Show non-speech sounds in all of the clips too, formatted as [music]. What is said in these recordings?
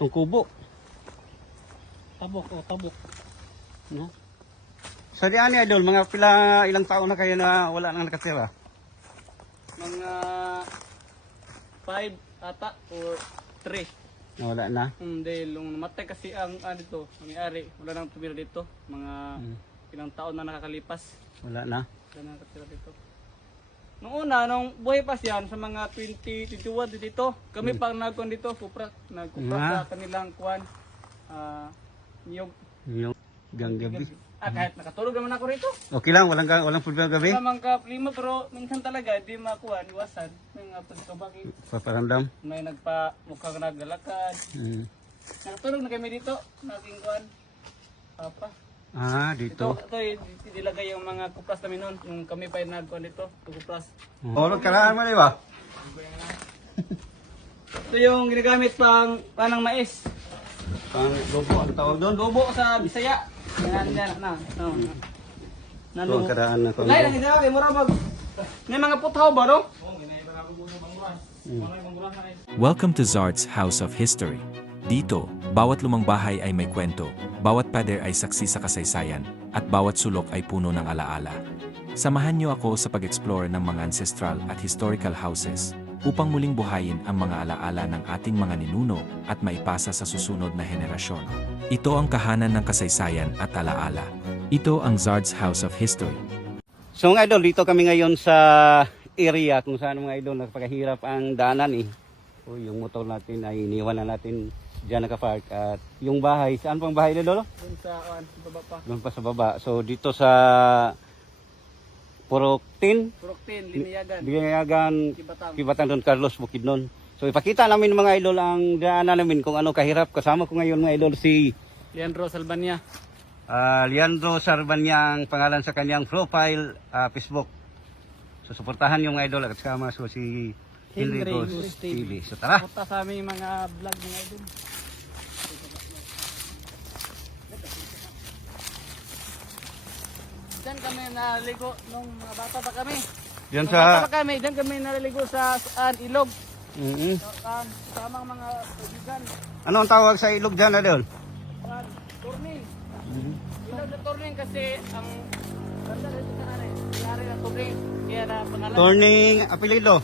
Itong kubo. Tabok, oh, tabok. No? So di ani idol, mga pila ilang taon na kayo na wala nang nakatira? Mga 5 ata or 3. Na wala na. Hmm, dahil nung namatay kasi ang ano dito, ang may-ari, wala nang tumira dito. Mga Hmm. ilang taon na nakakalipas. Wala na. Wala nang nakatira dito. Nung una, nung buhay pa siya, sa mga 20, 21 dito, kami pa ang nagkuhan dito, kupra, nagkupra Ah. sa kanilang kuhan, ah, niyog. Yung gang gabi. Ah, kahit nakatulog naman ako rito. Okay lang, walang ga- walang problema gabi. Wala mang ka lima, pero minsan talaga, di makuha, iwasan. May nga pagkabaki, Paparamdam. may nagpa, mukhang naglalakad. Mm. Nakatulog na kami dito, naging kuhan. Papa. Ah, Ito, dito. ito, ito dilagay yung mga kupras namin noon. Yung kami pa yung nagkuhan dito, kupras. Oh, kailangan mo di ba? Ito yung ginagamit pang panang mais. Pang lobo ang tawag doon. Lobo sa Bisaya. Yan, yan, na. No. Na, Ito ang karaan na to. Lain ang ginawa kay Murabag. May mga putaw ba, no? Welcome to Zard's House of History. Dito, bawat lumang bahay ay may kwento, bawat pader ay saksi sa kasaysayan, at bawat sulok ay puno ng alaala. Samahan niyo ako sa pag-explore ng mga ancestral at historical houses upang muling buhayin ang mga alaala ng ating mga ninuno at maipasa sa susunod na henerasyon. Ito ang kahanan ng kasaysayan at alaala. Ito ang Zard's House of History. So mga idol, dito kami ngayon sa area kung saan mga idol nagpakahirap ang daanan eh. O, yung motor natin ay iniwan na natin dyan nakapark at yung bahay, saan pang bahay idol? Doon sa, kuhan, sa baba pa. Doon pa sa baba. So dito sa Puroktin, Liniyagan, Bigayagan, Kibatang. Kibatan Don Carlos Bukidnon. So ipakita namin mga idol ang daanan namin kung ano kahirap. Kasama ko ngayon mga idol si Leandro Salbania. ah, Leandro Sarbanya ang pangalan sa kanyang profile ah, Facebook. So suportahan yung mga idol at kasama so si Henry Henry Ghost TV. So tara. Punta sa aming mga vlog mga idol. Diyan kami naligo nung mga bata pa kami. Diyan Nung bata sa pa kami, diyan kami naliligo sa saan, ilog. Mhm. Saan, samang mga tubigan. Ano ang tawag sa ilog diyan idol? Saan, turning. Ilog na turning kasi ang banda dito sa nanay. Yari ng turning. Kaya na pangalan. Turning apelido.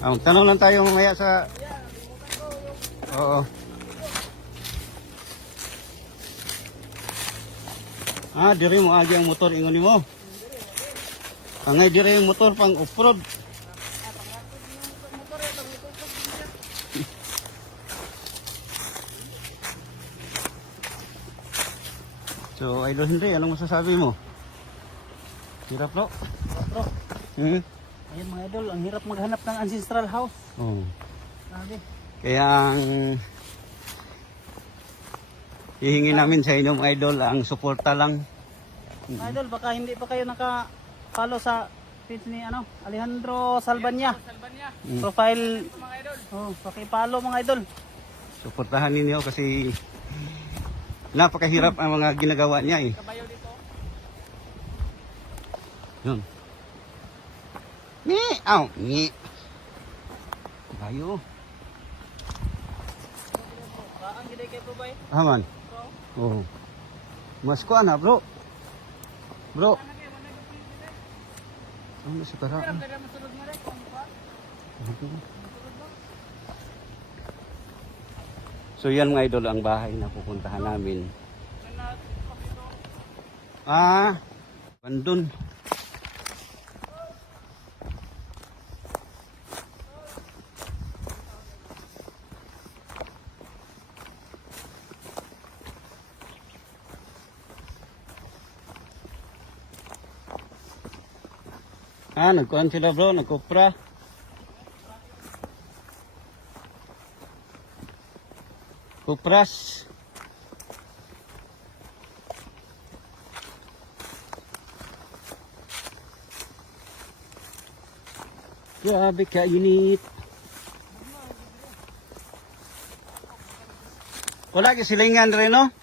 Ah, tanong lang tayo mamaya sa Oo. Ah, diri mo agi ang motor ingon nimo. Angay diri ang motor pang off-road. [laughs] So, Idol Henry, anong masasabi mo? Hirap, bro. Bro, Hmm? Ayun mga idol, ang hirap maghanap ng ancestral house. Oh. Grabe. Kaya ang hihingi namin sa inyo mga idol ang suporta lang. Mga idol, baka hindi pa kayo naka-follow sa page ni ano, Alejandro Salbanya. Mm. Profile mga idol. Oh, paki-follow mga idol. Suportahan ninyo kasi napakahirap ang mga ginagawa niya eh. Kabayo dito. Yun. Ni, aw, ni. Bayo. Baan gid kay bro bay. Aman. Oh. Mas kuan na, bro. Bro. Ano sa pa. So yan mga idol ang bahay na pupuntahan namin. Ah, bandun. Ah, nagkuhan sila bro, nagkupra. Kupras. Grabe ka init. Wala ka silingan rin, no?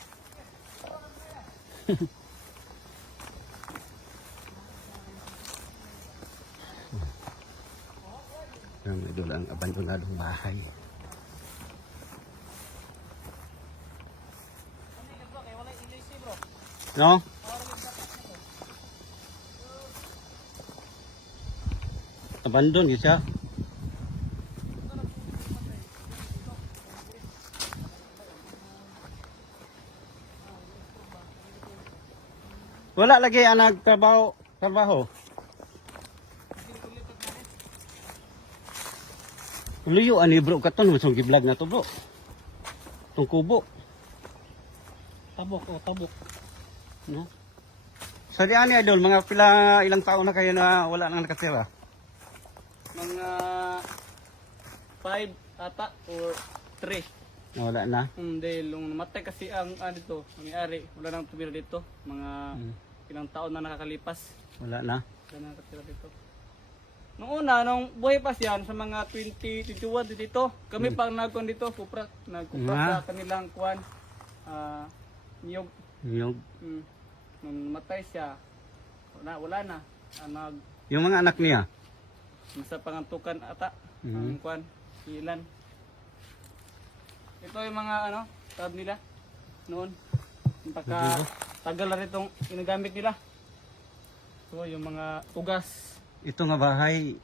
Ang abandonadong bahay. No? Abandon yun siya. Wala lagi ang nagtrabaho. Trabaho. Luyo ani bro katon masong giblog na to bro. Tong kubo. Tabok oh tabok. No? Sa di ani idol mga pila ilang taon na kayo na wala nang nakatira. Mga 5 ata or 3. Na Wala na. Hmm, dahil nung namatay kasi ang ano dito, ang may-ari, wala nang tumira dito. Mga Hmm. ilang taon na nakakalipas. Wala na. Wala na nakatira dito. Nung una, nung buhay pa siya, sa mga 2021 dito, kami pa ang nagkuhan dito, kupra, nagkupra Ah. sa kanilang kuhan. Ah, niyog. Yung, Hmm. Nung namatay siya, wala, wala na. Ah, nag, yung mga anak niya. sa pangantukan ata, ang kuhan, ilan. Ito yung mga ano, tab nila noon. Pagka tagal na rin itong ginagamit nila. So, yung mga tugas. Ito nga bahay.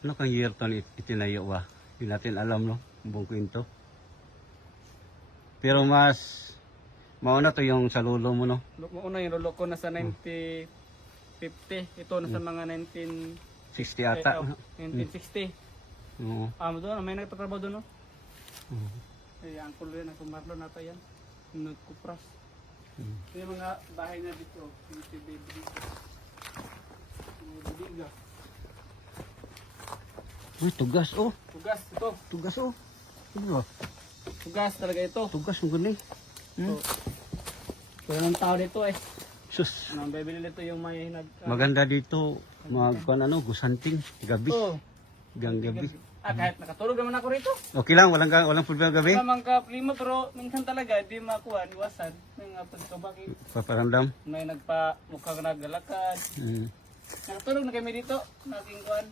Ano kang year to itinayo ba? Hindi natin alam no, buong kwento. Pero mas mauna to yung sa lulo mo no. Lu- Una yung lolo ko nasa 1950. Ito nasa mga 19... 60 ata. eh, oh, 1960. Oo. Ah, doon, may nagtatrabaho doon, no? Oo. Eh, ang kulo yan, ang kumarlo nata yan. Nagkupras. Mm. Ito yung mga bahay na dito. Yung baby dito. Budiga. Uy, tugas oh. Tugas, ito. Tugas oh. Ano ba? Tugas talaga ito. Tugas ang gani. Hmm? Kaya ng tao dito eh. Sus. Nang bibili nito yung may nag... Maganda dito mag ano, gusanting gabi. Oh. Gang gabi. Ah, kahit nakatulog naman ako rito. Okay lang, walang walang problema gabi. Wala mang kaplima pero minsan talaga di makuha, iwasan. May nga pagkabaki. Paparamdam. May nagpa mukhang naglalakad. Mm. Nakatulog na kami dito. Naging kuhan.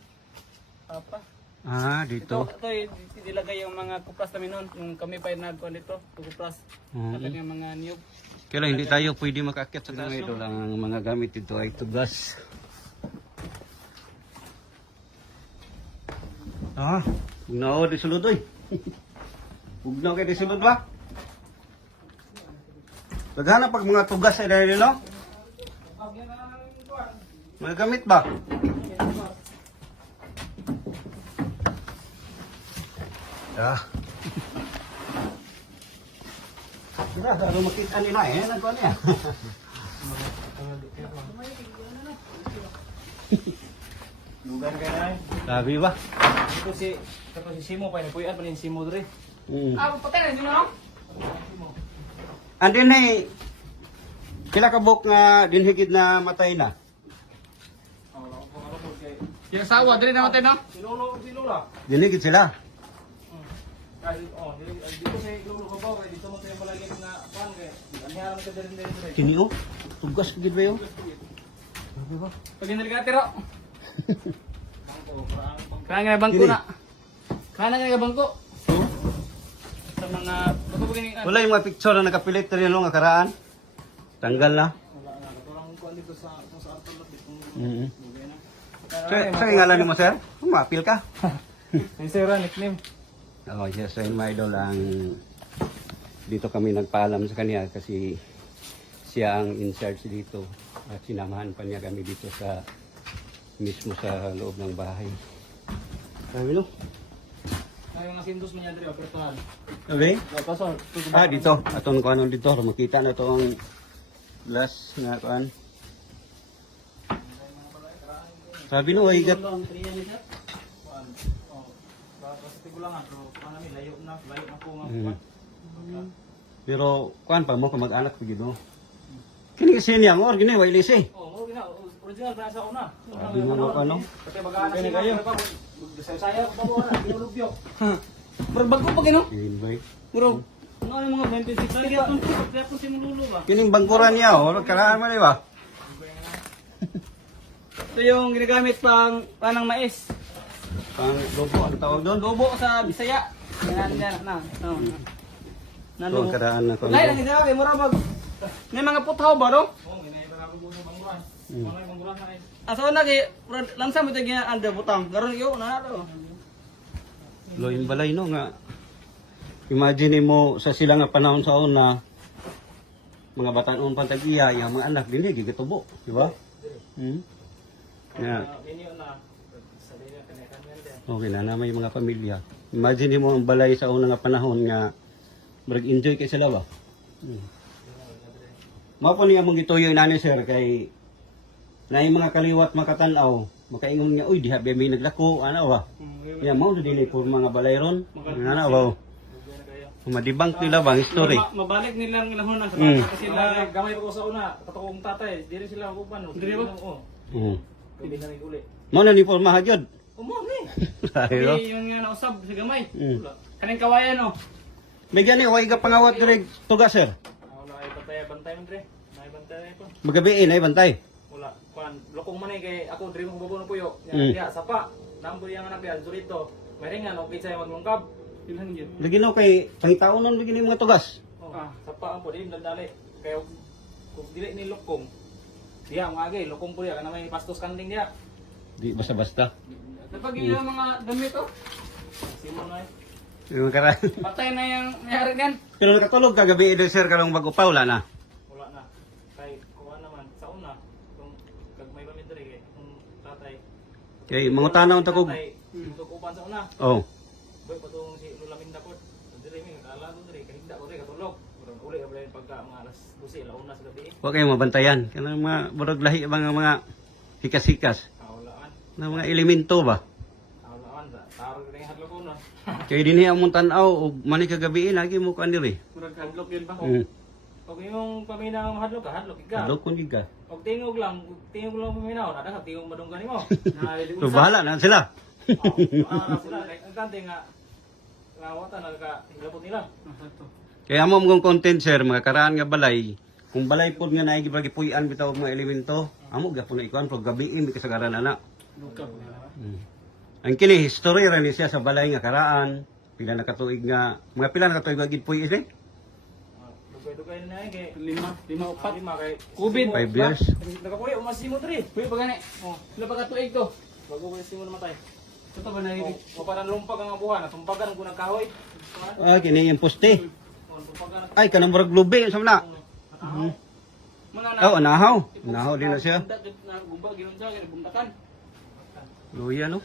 Papa. Ah, Ito, dito. ito yung nilagay yung mga kupras namin noon. Yung kami pa yung nagkuhan dito. Kupras. Oo. At yung mga niyog. Kaya hindi tayo pwede makakit sa mga idol. Ang mga gamit dito ay tugas. Ah, no, di sulod oy. [laughs] Ugnaw kay di sulod ba? Daghana pag mga tugas ay dahil no? Mga gamit ba? Ah. Kira, ano makita nila eh, nagkuha niya. Lugar ka na Sabi ba? Ito si, ito si Simo pa. Nagpuyan pa ni Simo dre. Mm. Ah, patay na sino no? Andin ay pila ka buk nga dinhigid na matay na. Yung asawa, dili namatay no? Si Lolo, si Lola. Dinhigid sila. Ay, oh, dili- ay, dito sa Lolo ko ba? Kaya dito mo tayo palagi na pan kaya. Ano naman ka din din din. Kini oh, tugas gid ba yo? Sabi ba? Pag hindi ka tiro. Kaya nga bangko Dili. na. Kaya nga bangko. Sa mga, bago ba ganyan? Wala yung mga picture na nakapilit rin nga karaan. Tanggal na. Wala nga, parang kuha dito sa, sa Arthur Lot. Mm Sa sa ngalan mo sir? Umapil ka. [laughs] Ay, sir, nickname. Oh, yes, so my idol ang dito kami nagpaalam sa kanya kasi siya ang in charge dito at sinamahan pa niya kami dito sa mismo sa loob ng bahay. Sabi no? Ay, yung asindos mo niya dito, personal. Sabi? Paso, Ah, dito. Atong kuanon dito. Makita na to ang glass nga kuan. Layo na po nga. Mm. Pero kuan pa mo ka mag-anak pagid no. Kini kasi niya mo gini lisi. Oh, okay na, original na sa una. Sabi mo no ano? Pati mag-anak sila kayo. Saya ko ba wala, pinulubyo. Pero bago pa gino. Ba? Bro, ano mga 26 kaya kung kaya kung sinulo ba? Kining bangkuran niya oh, karaan mo di ba? Ito yung ginagamit pang panang mais. Pang lobo ang tawag doon. Lobo sa Bisaya. Yan, yan, na. No. Na Ito ang lobo. karaan na ko. Lain ang isa kay mura mag. May mga putaw ba no? Mm. Asa na kay lansa mo tagi anda butang. Garon yo na na. Loin balay no nga. Imagine mo sa sila nga panahon sa una mga batanon pantag-iya, yung mga anak din gigitubo, di ba? Hmm? Nga, Okay na na may mga pamilya. Imagine mo ang balay sa unang panahon nga mag-enjoy kay sila ba? Hmm. Mao po niya mong gituyo nani sir kay na yung mga kaliwat makatanaw makaingon nga uy diha ba may naglako ano ba? Ya mao na dinay po mga balay ron. Ano ba? Madibang nila bang history. Ma- mabalik nilang ilahunan sa Mm. kasi sila gamay pa ko sa una, katakong tatay, di rin sila makupan. Dili ba? Oo, Hmm. Gabi na rin uli. Mao na ni porma hagyod. Umo ni. [laughs] Tayo. Di yun nga nausab sa gamay. Mm. Kaning kawayan no. May gani way ka pangawat direk tuga sir. Ah, Wala ay bantay, bantay man dre. May bantay pa. Magabi ay bantay. Wala. Kuan, lokong man eh, kay ako dre mo ng puyo. Mm. Yan, diya, sapa. Nambo yang anak diyan, dito. May ringan, okay sa'yo maglungkab. Ilan yun? Lagi no kay pangitaon nun lagi ni mga tugas. Oh, Ah. sapa ang po, di dali. Kaya kung dili ni lokong, diya, mga agay, lokong po diya, kana may pastos kanding diya. Di basta-basta. Napag yung mga damit oh. Simo na eh. Yung karan. Patay na yung mayari niyan. Pero nakatulog ka gabi ito sir karong bago pa wala na. Wala na. Kay, kuha naman, sa una, kung kag may pamit dre, kay, kung tatay, Kay mga tanaw takog. Tatay, tukupan sa una. Oh. Boy, patong si Lula Minda po. Dili mi, kala ko dili, kahigda ko dili, katulog. Murag uli ka pala pagka mga alas 12, alauna sa gabi. Wa kayo mabantayan. Kanang mga burog lahi mga mga hikas-hikas. Kaulaan, Na mga elemento ba? kaulaan, sa taro rin yung hadlo ko na. [laughs] Kay dinhi ang mong tanaw og mani ka gabi lagi mo kan diri. Murag hadlok yun ba? Hmm. Pag yung paminaw nga mahadlok ka, hadlok ka. Adok kun ka. Pag tingog lang, tingog lang paminaw, nada ka, tingog madunggan mo. [laughs] So bahala na sila. Ah, sila, [laughs] ang kante nga, nga wata na ka, hinglapot nila. Kaya mo mong content sir mga karaan nga balay. Kung balay pod nga naigi bagi puy-an bitaw mga elemento, amo gyapon na ikuan pag gabi mi kasagaran ana. Hmm. Ang kini history ra ni siya sa balay nga karaan. Pila na katuig nga mga pila na katuig gid puy is eh. Dugay-dugay na kay Lima, lima upat. lima kay Covid. Five years. Nakapuyo, umasimo diri. Kuya pa gani. Oh, sila pa katuig to. Bago ko yung namatay. Ito ba na O, o parang lumpag ang abuhan, natumpagan ko ng kahoy. Ah, kini yung poste. Ay kanang murag lubi sa na. Mga Oh, nahaw. Nahaw din na siya. Luya no.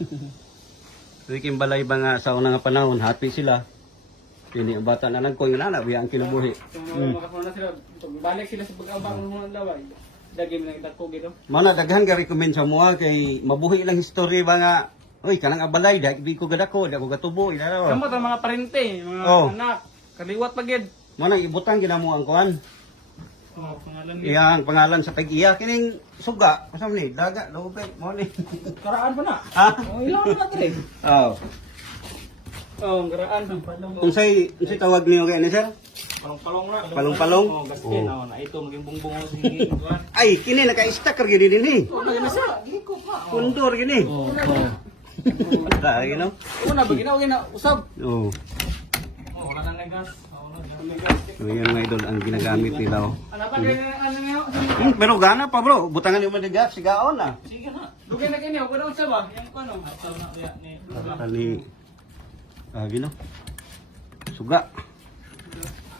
[laughs] Tuiking balay ba nga sa unang panahon, happy sila. Kini ang bata na nagkoy nga na, biya ang na sila. Balik sila sa pag-abang ng mga laway. Dagi mo lang dako gito. Mana daghan ka recommend sa mua kay mabuhi lang history ba nga Oy, kanang abalay, di di ko gadako, di ako gatubo, ila raw. Kamot ang mga parente, mga Oh. anak, kaliwat pa gid. Mana ibutang ginamo ang kuan. Oh, pangalan niya. Iyang pangalan sa pag-iya kining suga, kasam ni daga, lubay, mo ni. Karaan pa na. Ha? Oh, ilang na tre. Oh. Oh, karaan. Unsay unsay tawag niyo kay ni sir? Palong-palong na. Palong-palong? O, gaskin. O, na ito, maging bungbong o sige. [laughs] Ay, kini naka-stack ra gid din ni. Oh, na siya. Giko pa. Pundor gini. Oh, Dai no. Una ba ginawa gina usab. Oh. O, wala nang nang So yan mga idol ang ginagamit nila. oh. Ano pa ano niyo? Hmm, pero gana pa bro, butangan yung madigas, sigaon na. Sige na. Dugay na kini, wala usab ba? Yang ano? Asaw na kaya ni. Kali, ah, gino. Suga.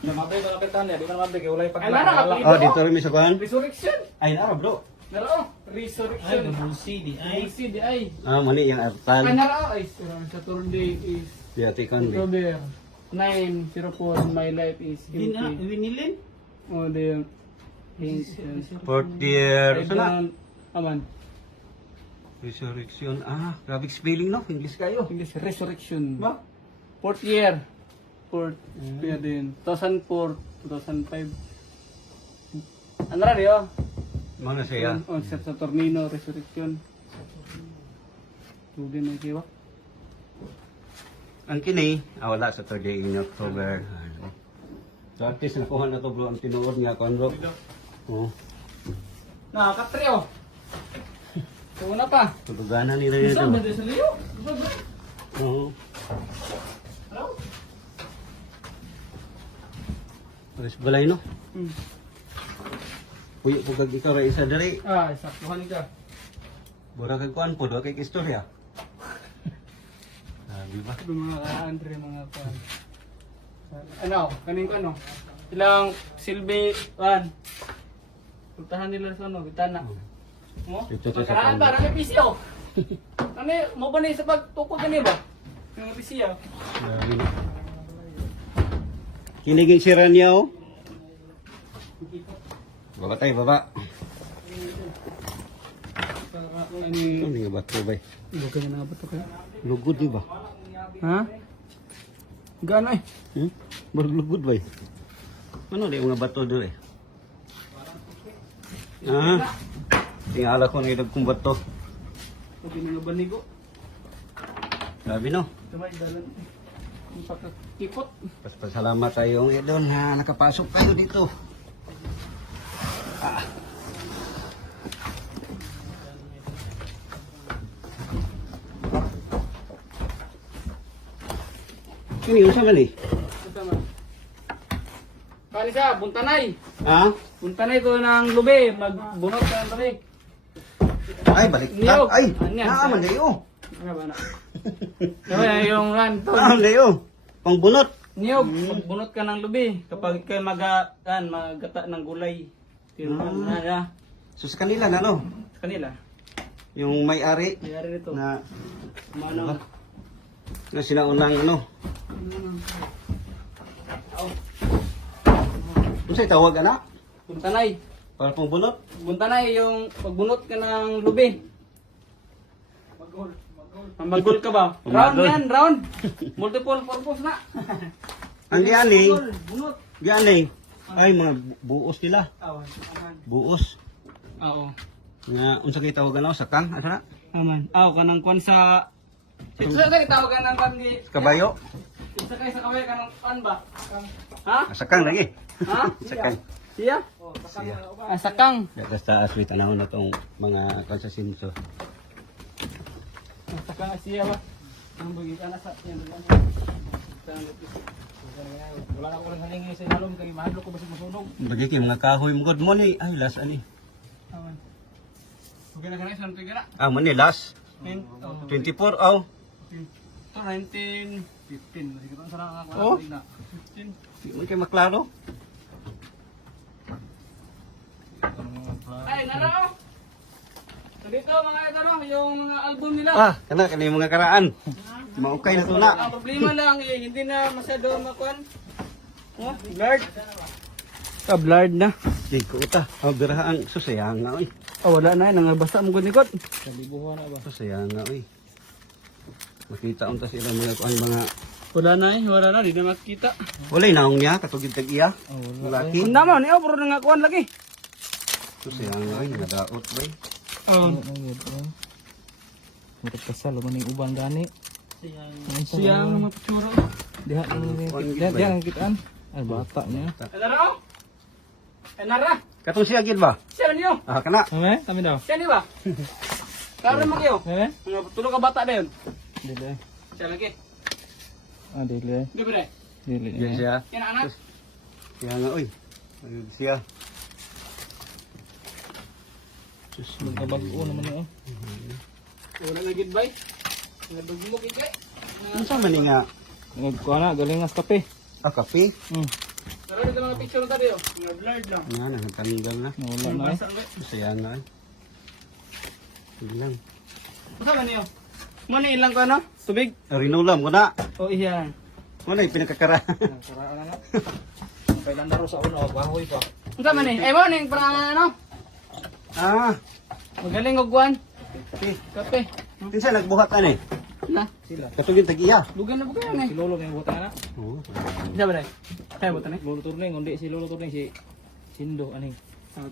Namabay ko napitan niya. Di ba namabay? Kaya wala yung Ay, nara ka, Oh, dito rin may sugahan. Resurrection. Ay, nara bro. Naro. Resurrection. CD. Ay, CD ay. Ah, mali yung Ay, artan. naro ay. Saturday is di. October 9, 04, my life is empty. Winilin? Oh, the Fourth year. Saan na? Aman. Resurrection. Ah, grabe spelling no. English kayo. English resurrection. Ba? Fourth year. Fourth year din. 2004, 2005. Ano rin yun? Mga siya. Oh, sa Saturnino, resurrection. Din na kiwa. Ang kini, ah, wala sa third day in October. So at least nakuha na to bro ang tinuod nga kon bro. Oh. Nakakatri oh. Una pa. Tuluganan nila yun. Ba din sa liyo? Oo. Hello? Pares balay no? Hmm. Uy, kung kag ikaw ra isa diri, Ah, saktuhan ka. Bura kag kuan po, do kay istorya. [laughs] Sabi ba? Ito mga ka-Andre, mga ka. Ano, kanin ko ano? Ilang silbi, one. Puntahan nila sa ano, bitana. Mo? Sa Pagkaraan kanya. ba? Rami pisyo. Ano, mo ba na sa pagtukod kani ba? Mga pisyo. Kiniging sira niya oh. Baba tayo, baba. Ano nga bato ba? Lugar na ba ito kayo? Lugod di ba? Ha? Gano eh? Hmm? Baru lugod ba? Ano di mga bato doon eh? Ah, tingala ko na kong bato. Sabi nga ba nigo? Sabi no. Kamay dalan. Pas pasalamat tayo ng idon na nakapasok tayo dito. Ah. Ini ni? Kasama. Kani siya, buntanay. Ha? Buntanay to ng lubi. Magbunot ka ng tarik. Ay, balik. Niyog. Ay, Anya. naaman kayo. Ano ba na? Kaya yung ran to. Naaman kayo. Pangbunot. Niyog, magbunot ka ng lubi. Kapag kayo maga, kan, magata ng gulay. Na na. So sa kanila na no? Sa kanila. Yung may-ari Mayari nito. na Manang. na sinaunang ano. Kung sa'yo tawag anak? Buntanay. Para pong bunot? Buntanay yung pagbunot ka ng lubi. Magol. Magol ka ba? Round Magol. yan, round. Multiple purpose na. Ang gani, Magol, bunot. gani. Ay, mga bu- buos nila. Awan, aman. Buos. Oo. Nga, unsa kay tawag ano? Sakang? Asa na? Aman. Aw, kanang kwan sa... Isa kayo tawagan ng kwan ni... Kabayo? Isa kayo sa kamay kanang kwan ba? Ha? Ah, Sakang lagi. Ha? Sakang. Siya? Siya. Ah, sakang. Daga sa aswi tanaw na tong mga konsasinso. Ah, sakang siya ba? Ang bagi ka na sa... Yan. Wala na ko lang halingi sa halom kay mahadlok ko basig masunog. Bagi kay mga kahoy mo god mo. Ay, last ani. Aman. Okay na kanay, saan tigara? Ah, mo ni oh. 24 aw. Ito, 1915. Masih kita sarang ako. Na. 15. Di mo kay maklaro. Ay, naro! So dito mga ito no, yung mga album nila. Ah, kana kani mga karaan. Maukay na to na. Ang problema lang eh, hindi na masyado makuan. Oh, blurred. Ah, blurred na. Di ko uta. Ah, birahaan susayang nga oy. Oh, wala na, nangabasa mo kunikot. Kalibuhan na ba? Susayang nga oy. Makita unta sila mga kuan mga Wala na eh, wala na, di na makita. Walay naong niya katugid tag iya. Oh, Laki. Ang damo, niyo, pero nangakuan lagi. Susayang nga oy, nadaot bay. Oh. Murag kasal man ning uban gani. Siyang mga pitsura. Diha ni diha diha ang kitaan. Ay bata niya. Enara? Enara? Katong siya gid ba? Siya niyo? Ah, kana. Kami kami daw. Siya niyo ba? Karon mo kayo. Eh? Mga tulog ka bata. Dili. Siya lagi. Ah dili. Dili. Yan siya. Yan anak. Siya nga oy. Ayun siya. Sus, Magkabago naman eh. Wala na gidbay. Nga dugmok ikay. Unsa man ni nga Nagkuha na galing nga sa kape. ah, kape? Hmm. Pero dito mga picture tabi oh. Nga blurred lang. Nga na. Nawala na eh. Basa ulit. Susayang nga oy. Sige lang. Basta man niyo. Mo na ilang ko ano? Tubig. Rinulam ko na. O iyan. Mo na pinakakara. Karaan na na. [laughs] Kailan na ro sa una bahoy pa. Unsa man ni? Eh mo ning parang ano? Ah, Magaling og kuan. kape. Kape. Kinsa nagbuhat ani? Na. Sila. Katugid tag iya. Lugan na bukan Si eh. lolo kay buta na. Oo. Isa ba dai? Kaya butan eh. Lolo turning undi si lolo turning si Sindo ani.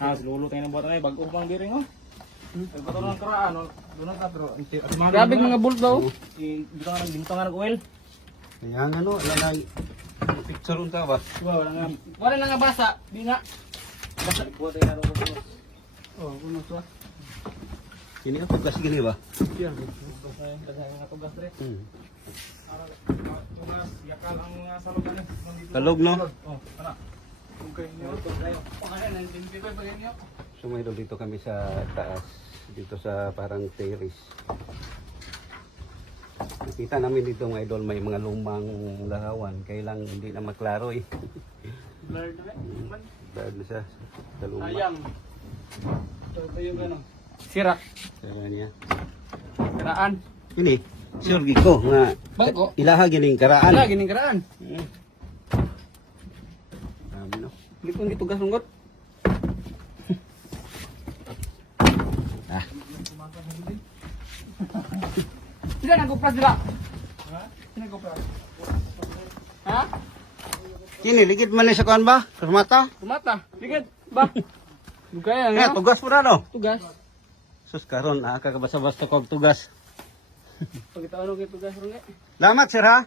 Ah, si lolo tayo na buta na bago pang biring oh. Pagpatol ng karaan, doon na pero Grabe mga bolt daw. Si dito nga dito nga nag-oil. Kaya nga no, yan ay picture unta ba? Wala nga. Wala na nga basa. Di na. Basta buhat tayo na. Oh, kuno to. Ini ang tugas gini ba? Yan. Tugas na yun, kasi mga tugas rin. Hmm. Tugas, yakal ang mga salugan. Nandito. Kalog no? Oh, ano? Okay nyo. Okay, nandiyan ko pa ganyan. So mga idol, dito kami sa taas. Dito sa parang terrace. Nakita namin dito mga idol, may mga lumang larawan. Kailang hindi na maklaro eh. Blurred na eh. Dahil na siya. Sayang. Ito, ito yung ano. Sira. Kaya niya. Karaan. Ini, sure giko nga Bago. ilaha gining karaan. Ano, gining karaan. Hmm. Dami no. Hindi ko gitugas nunggot. [laughs] Ah, [laughs] Sila nagupras sila. Ha? Sila nagupras. Ha? kini ligid man ni sa kuan ba? Sa mata? Tumata. Ligid. Ba? [laughs] Dugaya Eh, nga. tugas na no. Tugas. Sus karon ah kakabasa-basta kog tugas. Pagkitaon ko tugas ron. Lamat sir ha.